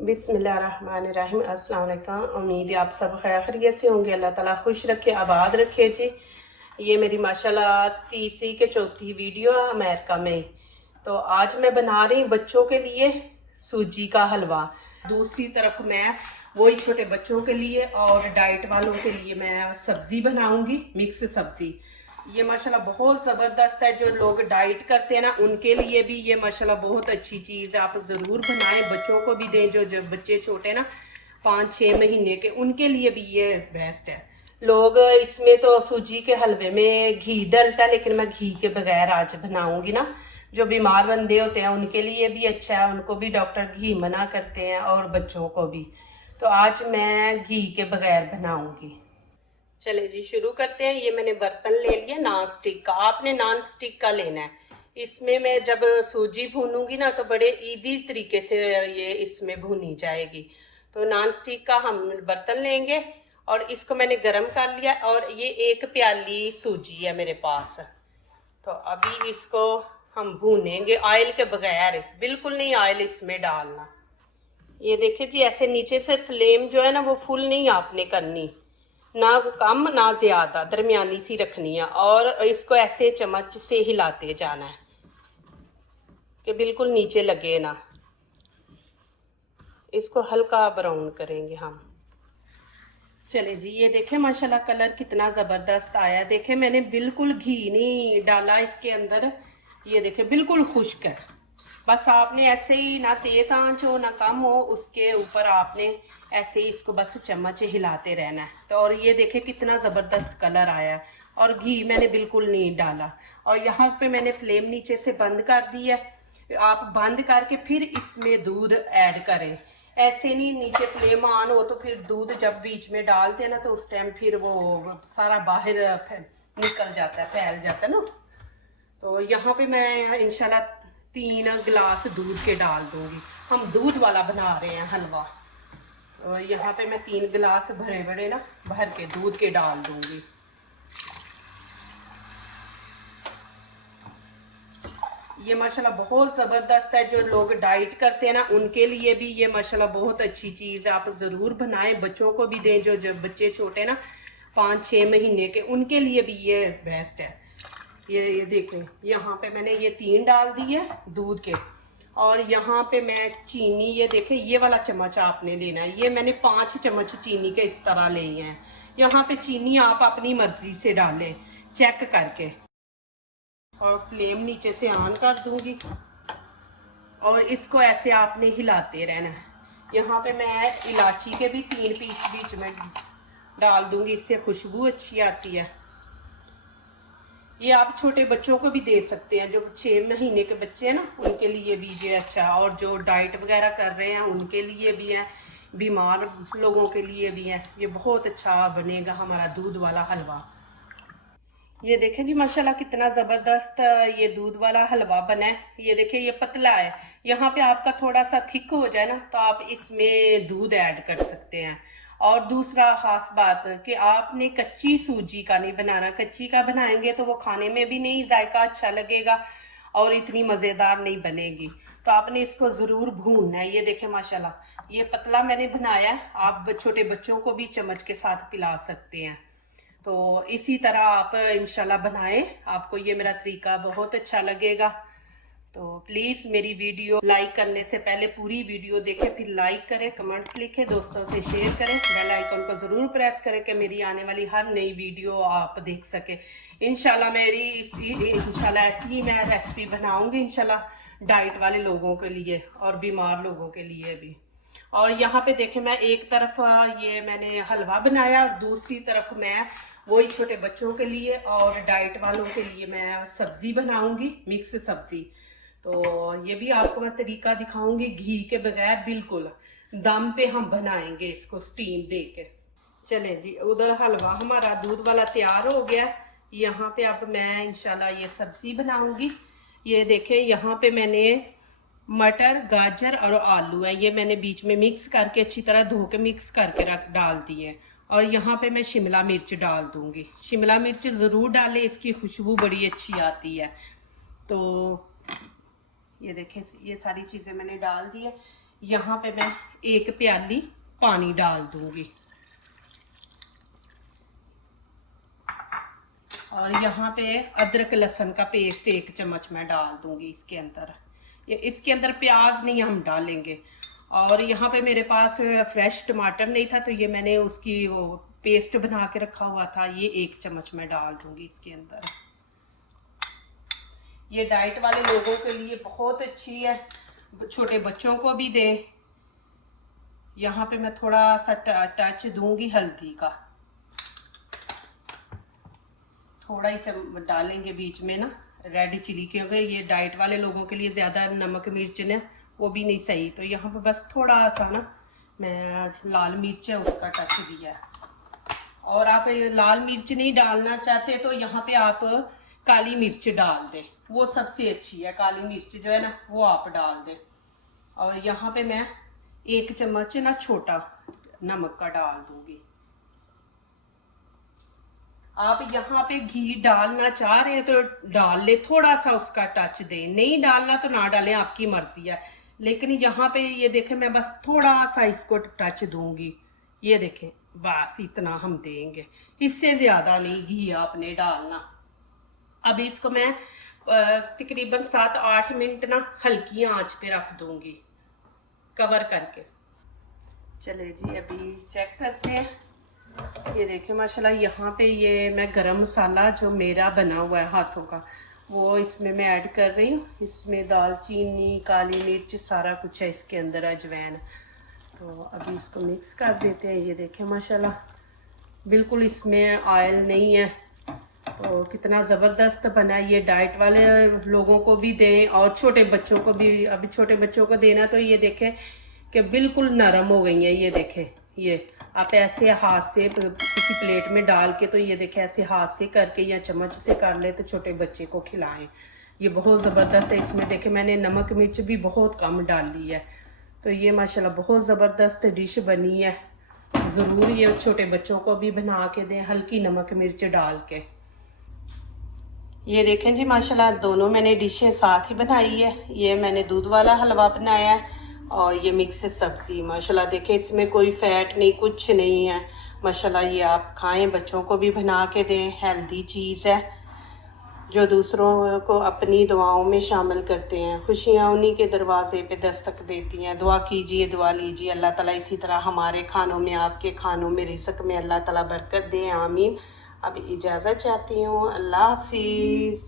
बिस्मिल्लाहिर्रहमानिर्रहीम। अस्सलाम वालेकुम। उम्मीद है आप सब खैरियत से होंगे। अल्लाह ताला खुश रखे, आबाद रखे जी। ये मेरी माशाल्लाह तीसरी के चौथी वीडियो है अमेरिका में। तो आज मैं बना रही हूँ बच्चों के लिए सूजी का हलवा। दूसरी तरफ मैं वही छोटे बच्चों के लिए और डाइट वालों के लिए मैं सब्ज़ी बनाऊंगी, मिक्स सब्ज़ी। ये माशाल्लाह बहुत ज़बरदस्त है। जो लोग डाइट करते हैं ना उनके लिए भी ये माशाल्लाह बहुत अच्छी चीज़ है। आप ज़रूर बनाएं, बच्चों को भी दें। जो बच्चे छोटे ना 5-6 महीने के, उनके लिए भी ये बेस्ट है। लोग इसमें तो सूजी के हलवे में घी डलता है, लेकिन मैं घी के बगैर आज बनाऊंगी ना। जो बीमार बंदे होते हैं उनके लिए भी अच्छा है, उनको भी डॉक्टर घी मना करते हैं और बच्चों को भी। तो आज मैं घी के बगैर बनाऊंगी। चले जी शुरू करते हैं। ये मैंने बर्तन ले लिया नॉन स्टिक का। आपने नॉन स्टिक का लेना है। इसमें मैं जब सूजी भूनूंगी ना तो बड़े इजी तरीके से ये इसमें भूनी जाएगी। तो नॉन स्टिक का हम बर्तन लेंगे और इसको मैंने गरम कर लिया और ये 1 प्याली सूजी है मेरे पास। तो अभी इसको हम भूनेंगे ऑयल के बगैर, बिल्कुल नहीं ऑयल इसमें डालना। ये देखिए जी, ऐसे नीचे से फ्लेम जो है ना वो फुल नहीं आपने करनी, ना कम ना ज़्यादा, दरमियानी सी रखनी है। और इसको ऐसे चम्मच से हिलाते जाना है कि बिल्कुल नीचे लगे ना। इसको हल्का ब्राउन करेंगे हम। चले जी, ये देखें माशाल्लाह कलर कितना ज़बरदस्त आया है। देखें मैंने बिल्कुल घी नहीं डाला इसके अंदर। ये देखें बिल्कुल खुश्क है। बस आपने ऐसे ही, ना तेज आंच हो ना कम हो, उसके ऊपर आपने ऐसे ही इसको बस चम्मच हिलाते रहना है। तो और ये देखें कितना ज़बरदस्त कलर आया है और घी मैंने बिल्कुल नहीं डाला। और यहाँ पे मैंने फ्लेम नीचे से बंद कर दी है। आप बंद करके फिर इसमें दूध ऐड करें। ऐसे नहीं नीचे फ्लेम ऑन हो तो फिर दूध जब बीच में डालते हैं ना तो उस टाइम फिर वो सारा बाहर निकल जाता है, फैल जाता है ना। तो यहाँ पे मैं इंशाल्लाह 3 गिलास दूध के डाल दूंगी। हम दूध वाला बना रहे हैं हलवा। तो यहाँ पे मैं 3 गिलास भरे भरे ना भर के दूध के डाल दूंगी। ये माशाल्लाह बहुत ज़बरदस्त है। जो लोग डाइट करते हैं ना उनके लिए भी ये माशाल्लाह बहुत अच्छी चीज़ है। आप ज़रूर बनाएं, बच्चों को भी दें। जो बच्चे छोटे ना 5-6 महीने के, उनके लिए भी ये बेस्ट है। ये देखें, यहाँ पे मैंने ये 3 डाल दिए दूध के। और यहाँ पे मैं चीनी, ये देखें ये वाला चम्मच आपने लेना है। ये मैंने 5 चम्मच चीनी के इस तरह लिए हैं। यहाँ पे चीनी आप अपनी मर्जी से डालें चेक करके। और फ्लेम नीचे से ऑन कर दूंगी और इसको ऐसे आपने हिलाते रहना है। यहाँ पे मैं इलायची के भी 3 पीस बीच में डाल दूंगी, इससे खुशबू अच्छी आती है। ये आप छोटे बच्चों को भी दे सकते हैं। जो 6 महीने के बच्चे हैं ना उनके लिए भी ये अच्छा, और जो डाइट वगैरह कर रहे हैं उनके लिए भी है, बीमार लोगों के लिए भी है। ये बहुत अच्छा बनेगा हमारा दूध वाला हलवा। ये देखें जी माशाल्लाह कितना ज़बरदस्त ये दूध वाला हलवा बना है। ये देखें ये पतला है। यहाँ पे आपका थोड़ा सा थिक हो जाए ना तो आप इसमें दूध ऐड कर सकते हैं। और दूसरा ख़ास बात कि आपने कच्ची सूजी का नहीं बनाना। कच्ची का बनाएंगे तो वो खाने में भी नहीं जायका अच्छा लगेगा और इतनी मज़ेदार नहीं बनेगी। तो आपने इसको ज़रूर भूनना है। ये देखें माशाल्लाह ये पतला मैंने बनाया है। आप छोटे बच्चों को भी चम्मच के साथ पिला सकते हैं। तो इसी तरह आप इंशाल्लाह बनाएं, आपको ये मेरा तरीका बहुत अच्छा लगेगा। तो प्लीज़ मेरी वीडियो लाइक करने से पहले पूरी वीडियो देखें, फिर लाइक करें, कमेंट्स लिखें, दोस्तों से शेयर करें, बेल आइकन को ज़रूर प्रेस करें कि मेरी आने वाली हर नई वीडियो आप देख सकें। इंशाल्लाह इंशाल्लाह ऐसी ही मैं रेसिपी बनाऊंगी इंशाल्लाह डाइट वाले लोगों के लिए और बीमार लोगों के लिए भी। और यहाँ पे देखें मैं एक तरफ ये मैंने हलवा बनाया और दूसरी तरफ मैं वही छोटे बच्चों के लिए और डाइट वालों के लिए मैं सब्ज़ी बनाऊंगी, मिक्स सब्ज़ी। तो ये भी आपको मैं तरीका दिखाऊंगी घी के बगैर, बिल्कुल दम पे हम बनाएंगे इसको स्टीम दे के। चले जी, उधर हलवा हमारा दूध वाला तैयार हो गया। यहाँ पे अब मैं इंशाल्लाह ये सब्ज़ी बनाऊंगी। ये देखें यहाँ पे मैंने मटर, गाजर और आलू है, ये मैंने बीच में मिक्स करके अच्छी तरह धो के मिक्स करके रख डाल दिए। और यहाँ पे मैं शिमला मिर्च डाल दूंगी। शिमला मिर्च ज़रूर डालें, इसकी खुशबू बड़ी अच्छी आती है। तो ये देखें ये सारी चीज़ें मैंने डाल दी है। यहाँ पे मैं 1 प्याली पानी डाल दूंगी और यहाँ पे अदरक लहसुन का पेस्ट 1 चम्मच मैं डाल दूंगी इसके अंदर। ये इसके अंदर प्याज नहीं हम डालेंगे। और यहाँ पे मेरे पास फ्रेश टमाटर नहीं था तो ये मैंने उसकी वो पेस्ट बना के रखा हुआ था, ये 1 चम्मच मैं डाल दूंगी इसके अंदर। ये डाइट वाले लोगों के लिए बहुत अच्छी है, छोटे बच्चों को भी दे। यहाँ पे मैं थोड़ा सा टच दूंगी हल्दी का, थोड़ा ही डालेंगे बीच में ना रेड चिली, क्योंकि ये डाइट वाले लोगों के लिए ज़्यादा नमक मिर्च ने वो भी नहीं सही। तो यहाँ पे बस थोड़ा सा ना मैं लाल मिर्च है उसका टच दिया है। और आप लाल मिर्च नहीं डालना चाहते तो यहाँ पे आप काली मिर्च डाल दें, वो सबसे अच्छी है। काली मिर्च जो है ना वो आप डाल दें। और यहाँ पे मैं 1 चम्मच ना छोटा नमक का डाल दूंगी। आप यहाँ पे घी डालना चाह रहे हैं तो डाल ले, थोड़ा सा उसका टच दें, नहीं डालना तो ना डालें, आपकी मर्जी है। लेकिन यहाँ पे ये देखें मैं बस थोड़ा सा इसको टच दूंगी, ये देखें बस इतना हम देंगे, इससे ज़्यादा नहीं घी आपने डालना। अब इसको मैं तकरीबन 7-8 मिनट ना हल्की आंच पे रख दूंगी कवर करके। चले जी अभी चेक करते हैं। ये देखिए माशाल्लाह यहाँ पे ये मैं गरम मसाला जो मेरा बना हुआ है हाथों का वो इसमें मैं ऐड कर रही हूँ। इसमें दालचीनी, काली मिर्च सारा कुछ है इसके अंदर, अजवैन। तो अभी इसको मिक्स कर देते हैं। ये देखें माशाल्लाह बिल्कुल इसमें ऑयल नहीं है। तो कितना ज़बरदस्त बना है। ये डाइट वाले लोगों को भी दें और छोटे बच्चों को भी। अभी छोटे बच्चों को देना तो ये देखें कि बिल्कुल नरम हो गई हैं। ये देखें, ये आप ऐसे हाथ से किसी प्लेट में डाल के तो ये देखें ऐसे हाथ से करके या चम्मच से कर ले तो छोटे बच्चे को खिलाएं। ये बहुत ज़बरदस्त है। इसमें देखें मैंने नमक मिर्च भी बहुत कम डाली है। तो ये माशाल्लाह बहुत ज़बरदस्त डिश बनी है। ज़रूर ये छोटे बच्चों को भी बना के दें हल्की नमक मिर्च डाल के। ये देखें जी माशाल्लाह दोनों मैंने डिशें साथ ही बनाई है। ये मैंने दूध वाला हलवा बनाया है और ये मिक्स सब्ज़ी। माशाल्लाह देखें इसमें कोई फ़ैट नहीं, कुछ नहीं है। माशाल्लाह ये आप खाएं, बच्चों को भी बना के दें। हेल्दी चीज़ है जो दूसरों को अपनी दुआओं में शामिल करते हैं। खुशियाँ उन्हीं के दरवाजे पे दस्तक देती हैं। दुआ कीजिए, दुआ लीजिए। अल्लाह ताला इसी तरह हमारे खानों में, आपके खानों में, रिज़्क़ में अल्लाह ताला बरकत दें। आमीन। अब इजाज़त चाहती हूँ। अल्लाह हाफिज़।